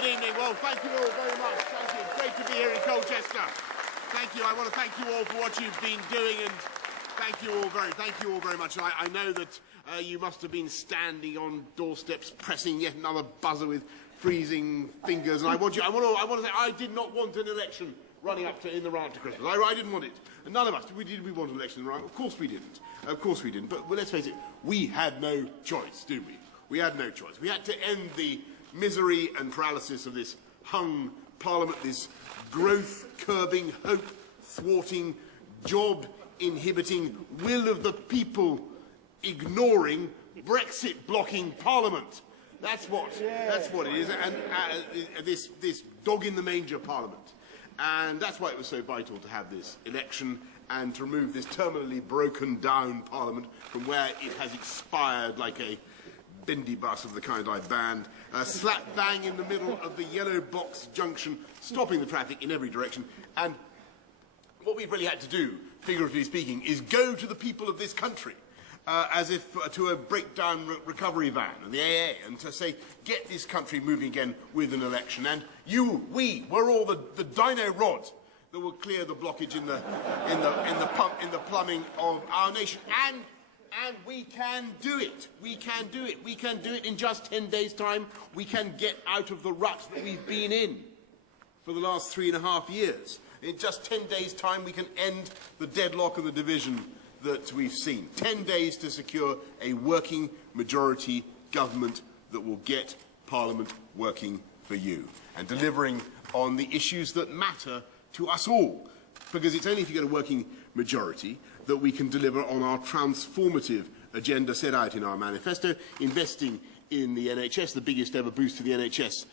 Good evening. Well, thank you all very much. Thank you. It's great to be here in Colchester. Thank you. I want to thank you all for what you've been doing, and thank you all very much. I know that you must have been standing on doorsteps pressing yet another buzzer with freezing fingers, and I want to say I did not want an election running up to in the run up to Christmas. I didn't want it. And none of us did we want an election in the run? Of course we didn't. Of course we didn't. But let's face it, we had no choice, did we? We had no choice. We had to end the misery and paralysis of this hung Parliament, this growth-curbing, hope-thwarting, job-inhibiting, will of the people ignoring, Brexit-blocking Parliament. That's what it is, and this dog-in-the-manger Parliament. And that's why it was so vital to have this election and to remove this terminally broken-down Parliament from where it has expired like a bendy bus of the kind I banned, slap bang in the middle of the yellow box junction, stopping the traffic in every direction. And what we've really had to do, figuratively speaking, is go to the people of this country, as if to a breakdown recovery van and the AA, and to say, get this country moving again with an election. And we're all the dino rod that will clear the blockage in the plumbing of our nation. And we can do it. We can do it. We can do it in just 10 days' time. We can get out of the rut that we've been in for the last 3.5 years. In just 10 days' time, we can end the deadlock and the division that we've seen. 10 days to secure a working majority government that will get Parliament working for you and delivering on the issues that matter to us all. Because it's only if you get a working majority that we can deliver on our transformative agenda set out in our manifesto, investing in the NHS, the biggest ever boost to the NHS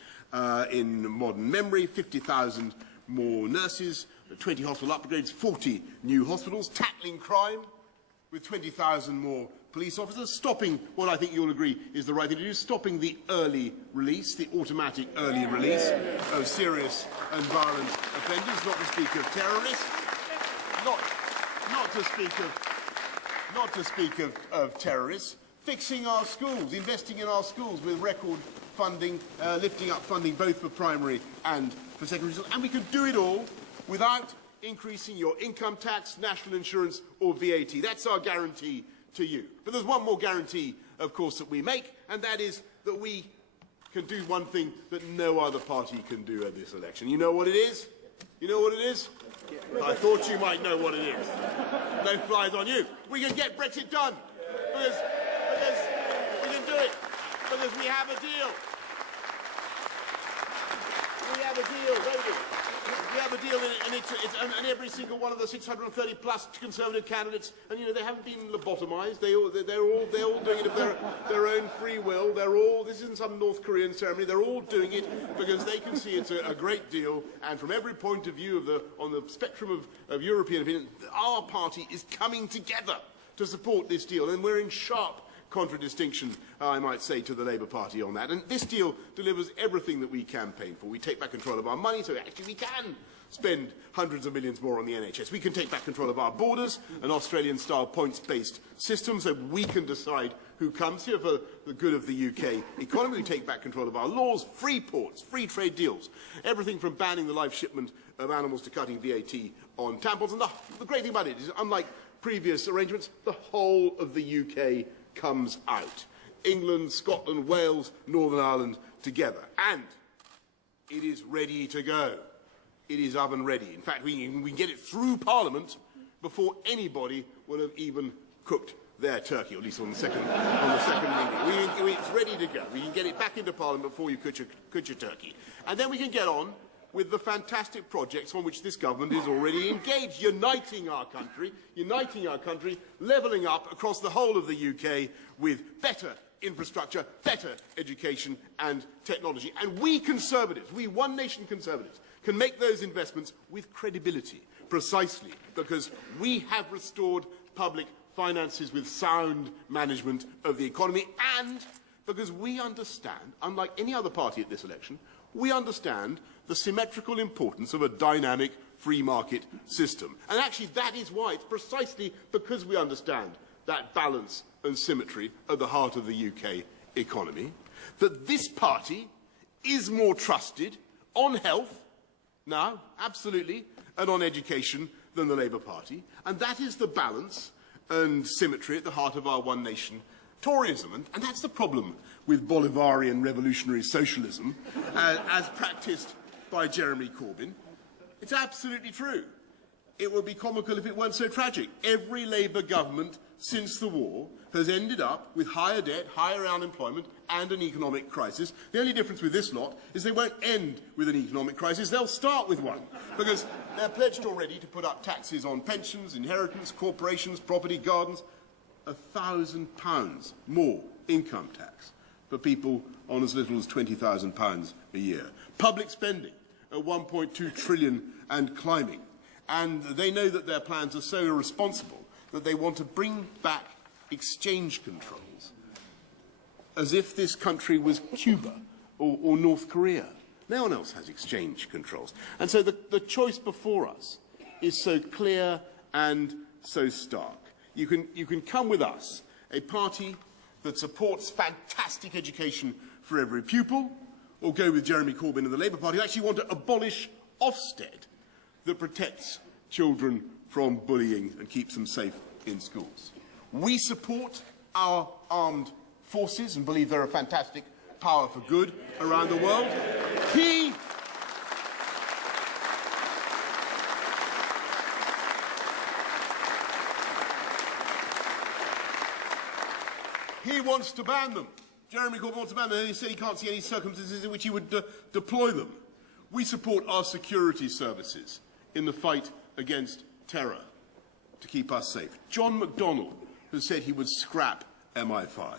in modern memory, 50,000 more nurses, 20 hospital upgrades, 40 new hospitals, tackling crime with 20,000 more police officers, stopping what I think you'll agree is the right thing to do, stopping the early release, the automatic early release of serious and violent offenders, not to speak of terrorists, not to speak of terrorists, fixing our schools, investing in our schools with record funding, lifting up funding both for primary and for secondary schools, and we could do it all without increasing your income tax, national insurance or VAT. That's our guarantee to you. But there's one more guarantee, of course, that we make, and that is that we can do one thing that no other party can do at this election. You know what it is? You know what it is? I thought you might know what it is. No flies on you. We can get Brexit done. Because we can do it. Because we have a deal. We have a deal, don't we? We have a deal, and every single one of the 630 plus Conservative candidates, and they haven't been lobotomised. They're all doing it of their own free will. This isn't some North Korean ceremony. They're all doing it because they can see it's a great deal. And from every point of view on the spectrum of European opinion, our party is coming together to support this deal, and we're in sharp contradistinction, I might say, to the Labour Party on that. And this deal delivers everything that we campaign for. We take back control of our money, so actually we can spend hundreds of millions more on the NHS. We can take back control of our borders, an Australian-style points-based system, so we can decide who comes here for the good of the UK economy. We take back control of our laws, free ports, free trade deals, everything from banning the live shipment of animals to cutting VAT on tampons. And the great thing about it is, unlike previous arrangements, the whole of the UK comes out. England, Scotland, Wales, Northern Ireland together. And it is ready to go. It is oven ready. In fact, we can get it through Parliament before anybody will have even cooked their turkey, or at least on the second reading. It's ready to go. We can get it back into Parliament before you cook your turkey. And then we can get on with the fantastic projects on which this government is already engaged, uniting our country, levelling up across the whole of the UK with better infrastructure, better education and technology. And we Conservatives, we One Nation Conservatives, can make those investments with credibility, precisely because we have restored public finances with sound management of the economy, and because we understand, unlike any other party at this election, we understand the symmetrical importance of a dynamic free market system. And actually that is why, it's precisely because we understand that balance and symmetry at the heart of the UK economy, that this party is more trusted on health, now, absolutely, and on education than the Labour Party. And that is the balance and symmetry at the heart of our one nation Toryism. And that's the problem with Bolivarian revolutionary socialism as practiced by Jeremy Corbyn. It's absolutely true. It would be comical if it weren't so tragic. Every Labour government since the war has ended up with higher debt, higher unemployment and an economic crisis. The only difference with this lot is they won't end with an economic crisis, they'll start with one, because they're pledged already to put up taxes on pensions, inheritance, corporations, property, gardens. £1,000 more income tax for people on as little as £20,000 a year. Public spending at 1.2 trillion and climbing. And they know that their plans are so irresponsible that they want to bring back exchange controls as if this country was Cuba or North Korea. No one else has exchange controls. And so the choice before us is so clear and so stark. You can come with us, a party that supports fantastic education for every pupil, or go with Jeremy Corbyn and the Labour Party who actually want to abolish Ofsted that protects children from bullying and keeps them safe in schools. We support our armed forces and believe they're a fantastic power for good around the world. He wants to ban them. Jeremy Corbyn wants to ban them, and he said he can't see any circumstances in which he would deploy them. We support our security services in the fight against terror to keep us safe. John McDonnell has said he would scrap MI5.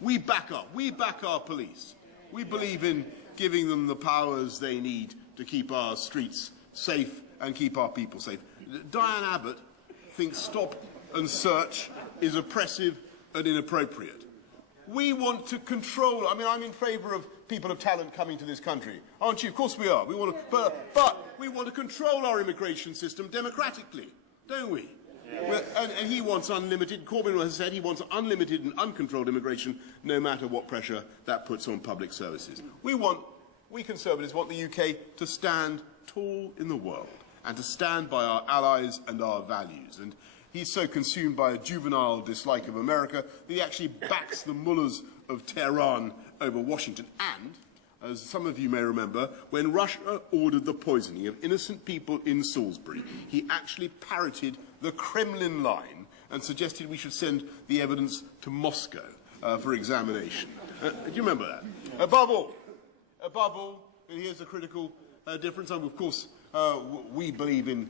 We back our police. We believe in giving them the powers they need to keep our streets safe and keep our people safe. Diane Abbott thinks stop and search is oppressive and inappropriate. We want to control. I mean, I'm in favour of people of talent coming to this country, aren't you? Of course we are. We want to, but we want to control our immigration system democratically, don't we? Yeah. And he wants unlimited. Corbyn has said he wants unlimited and uncontrolled immigration, no matter what pressure that puts on public services. We Conservatives want the UK to stand tall in the world and to stand by our allies and our values. And he's so consumed by a juvenile dislike of America that he actually backs the mullahs of Tehran over Washington. And, as some of you may remember, when Russia ordered the poisoning of innocent people in Salisbury, he actually parroted the Kremlin line and suggested we should send the evidence to Moscow for examination. Do you remember that? Above all, and here's the critical difference. Of course, we believe in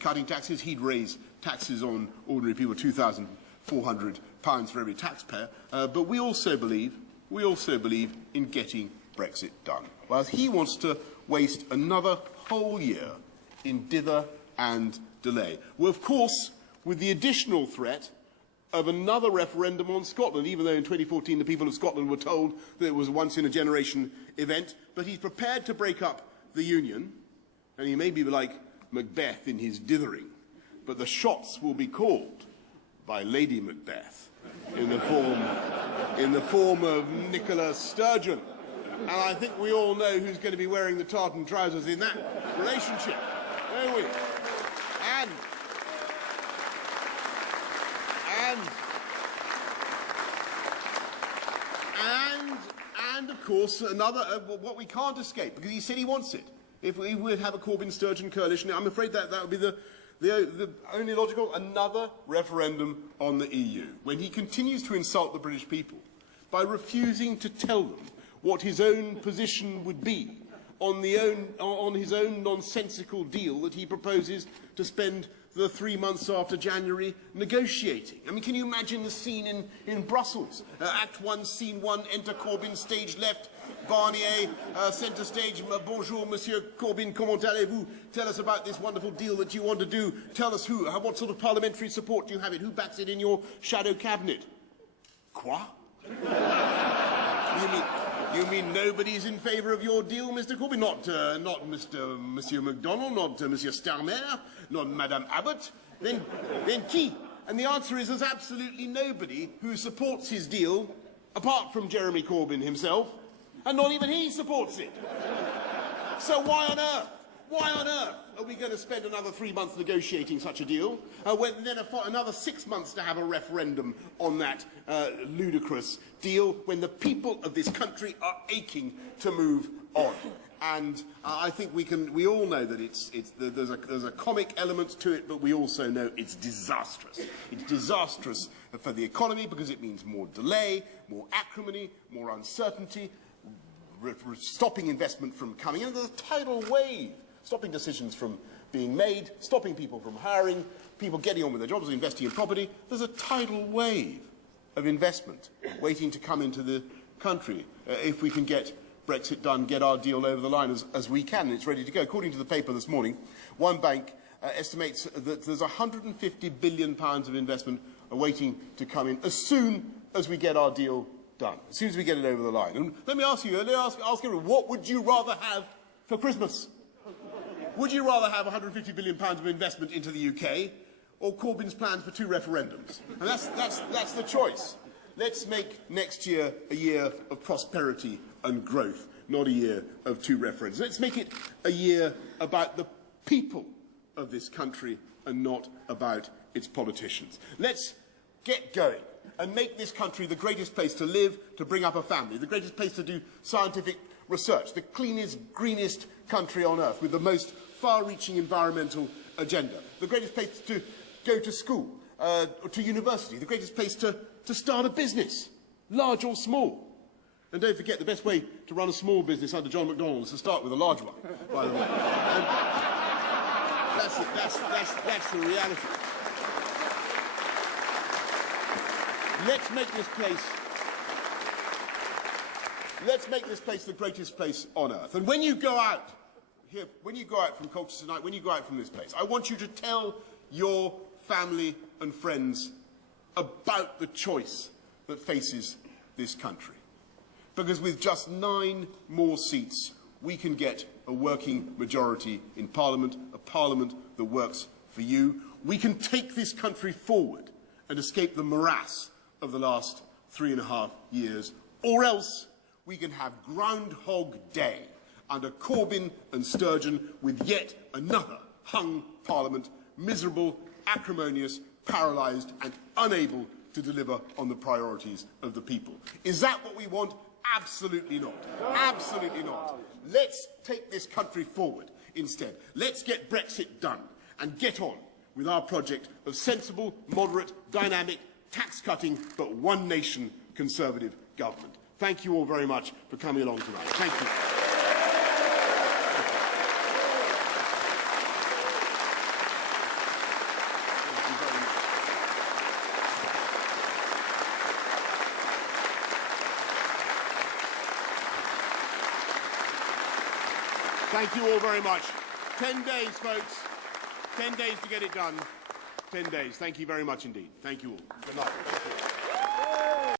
cutting taxes. He'd raise taxes on ordinary people, £2,400 for every taxpayer. But we also believe in getting Brexit done. Whereas he wants to waste another whole year in dither and delay. Well, of course, with the additional threat of another referendum on Scotland, even though in 2014 the people of Scotland were told that it was a once-in-a-generation event. But he's prepared to break up the Union, and he may be like Macbeth in his dithering, but the shots will be called by Lady Macbeth in the form of Nicola Sturgeon. And I think we all know who's going to be wearing the tartan trousers in that relationship, don't we? And of course, another what we can't escape, because he said he wants it. If we would have a Corbyn-Sturgeon coalition, I'm afraid that would be the only logical, another referendum on the EU, when he continues to insult the British people by refusing to tell them what his own position would be on his own nonsensical deal that he proposes to spend the 3 months after January negotiating. I mean, can you imagine the scene in Brussels? Act 1, Scene 1, enter Corbyn, stage left, Barnier, centre stage, bonjour, Monsieur Corbyn, comment allez-vous? Tell us about this wonderful deal that you want to do. Tell us what sort of parliamentary support do you have it? Who backs it in your shadow cabinet? Quoi? You mean nobody's in favour of your deal, Mr. Corbyn? Not Monsieur McDonnell, not Monsieur Starmer, not Madame Abbott? Then qui? And the answer is there's absolutely nobody who supports his deal, apart from Jeremy Corbyn himself. And not even he supports it. So why on earth are we going to spend another 3 months negotiating such a deal, then another 6 months to have a referendum on that ludicrous deal, when the people of this country are aching to move on? And I think we all know that there's a comic element to it, but we also know it's disastrous. It's disastrous for the economy because it means more delay, more acrimony, more uncertainty, stopping investment from coming in. There's a tidal wave stopping decisions from being made, stopping people from hiring, people getting on with their jobs, investing in property. There's a tidal wave of investment waiting to come into the country if we can get Brexit done, get our deal over the line as we can, and it's ready to go. According to the paper this morning, one bank estimates that there's £150 billion of investment waiting to come in as soon as we get our deal done, as soon as we get it over the line. And let me ask you, ask everyone, what would you rather have for Christmas? Would you rather have £150 billion of investment into the UK, or Corbyn's plans for 2 referendums? And that's the choice. Let's make next year a year of prosperity and growth, not a year of 2 referendums. Let's make it a year about the people of this country and not about its politicians. Let's get going and make this country the greatest place to live, to bring up a family, the greatest place to do scientific research, the cleanest, greenest country on earth with the most far-reaching environmental agenda, the greatest place to go to school, to university, the greatest place to start a business, large or small. And don't forget, the best way to run a small business under John McDonnell is to start with a large one, by the way. And that's the reality. Let's make this place the greatest place on earth. And when you go out here, when you go out from Culture Tonight, when you go out from this place, I want you to tell your family and friends about the choice that faces this country. Because with just 9 more seats, we can get a working majority in Parliament, a Parliament that works for you. We can take this country forward and escape the morass of the last 3.5 years, or else we can have Groundhog Day under Corbyn and Sturgeon with yet another hung Parliament, miserable, acrimonious, paralysed and unable to deliver on the priorities of the people. Is that what we want? Absolutely not. Absolutely not. Let's take this country forward instead. Let's get Brexit done and get on with our project of sensible, moderate, dynamic, tax-cutting, but one nation Conservative government. Thank you all very much for coming along tonight. Thank you. Thank you all very much. 10 days, folks. 10 days to get it done. 10 days. Thank you very much indeed. Thank you all. Good night.